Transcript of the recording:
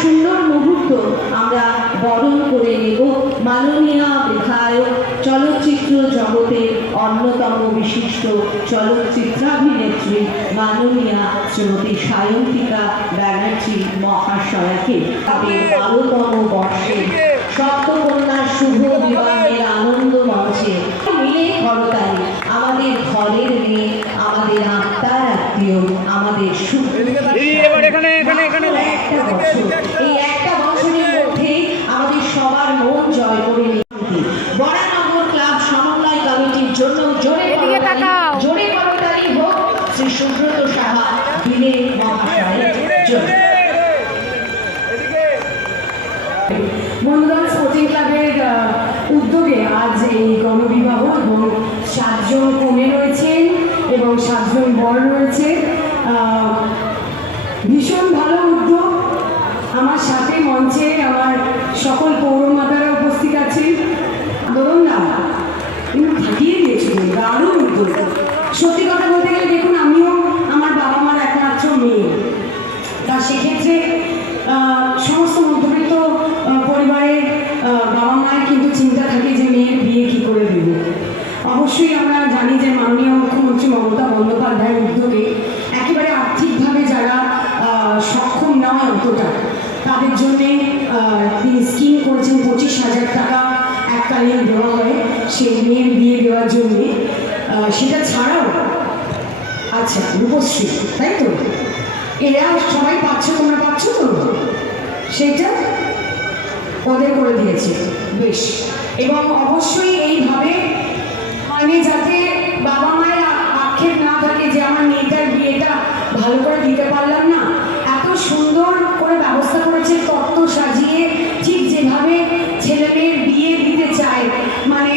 সুন্দর মুহূর্ত আমরা বরণ করে নেব মাননীয়া বিধায়ক, চলচ্চিত্র জগতের অন্যতম বিশিষ্ট চলচ্চিত্রাভিনেত্রী মাননীয়া শ্রীমতী সায়ন্তিকা ব্যানার্জি মহাশয়াকে তাদের 12তম বর্ষে সপ্তকন্যার শুভ বিবাহের আনন্দ মঞ্চে মিলে করতালি। আমাদের ঘরের মেয়ে, আমাদের আত্মার আত্মীয়, আমাদের সুখ। এই একটা বছরের মধ্যে আমাদের সবার মন জয় করে নিতে বরানগর ক্লাব সমন্বয় কমিটির জন্য জোরে করতালি হোক শ্রী সুব্রত সাহা বিলে মহাশয়ের জন্য। বন্ধুগণ, স্পোর্টিং ক্লাবের উদ্যোগে আজ এই গণবিবাহ এবং 7 জন কনে রয়েছেন এবং 7 জন বর রয়েছে। ভীষণ ভালো উদ্যোগ। আমার সাথে মঞ্চে আমার সকল পৌরমাতারা উপস্থিত আছেন। ধরুন না, কিন্তু ফাটিয়ে দিয়েছিল, দারুণ উদ্যোগ। সত্যি কথা বলতে গেলে দেখুন, আমিও আমার বাবা মার একমাত্র মেয়ে, তা সেক্ষেত্রে সমস্ত মধ্যবিত্ত পরিবারের বাবা মায়ের কিন্তু চিন্তা থাকে যে মেয়ের বিয়ে কী করে দেবে। অবশ্যই আমরা জানি যে মাননীয় মুখ্যমন্ত্রী মমতা বন্দ্যোপাধ্যায়ের উদ্যোগে একেবারে আর্থিকভাবে যারা সক্ষম নয় অতটা, তাদের জন্যে তিনি স্কিম করেছেন 25,000 টাকা এককালীন দেওয়া হয় সেই মেয়ের বিয়ে দেওয়ার জন্যে। সেটা ছাড়াও আচ্ছা রূপশ্রী, তাই তো এরা সবাই পাচ্ছ, তোমরা পাচ্ছ তো, সেইটা ওদের করে দিয়েছে বেশ। এবং অবশ্যই এইভাবে মানে যাতে বাবা মায়ের আক্ষেপ না থাকে যে আমার মেয়েটার বিয়েটা ভালো করে দিতে পারলাম না, এত সুন্দর করে ব্যবস্থা করেছে তত্ত্ব সাজিয়ে, ঠিক যেভাবে ছেলে মেয়ের বিয়ে দিতে চায়, মানে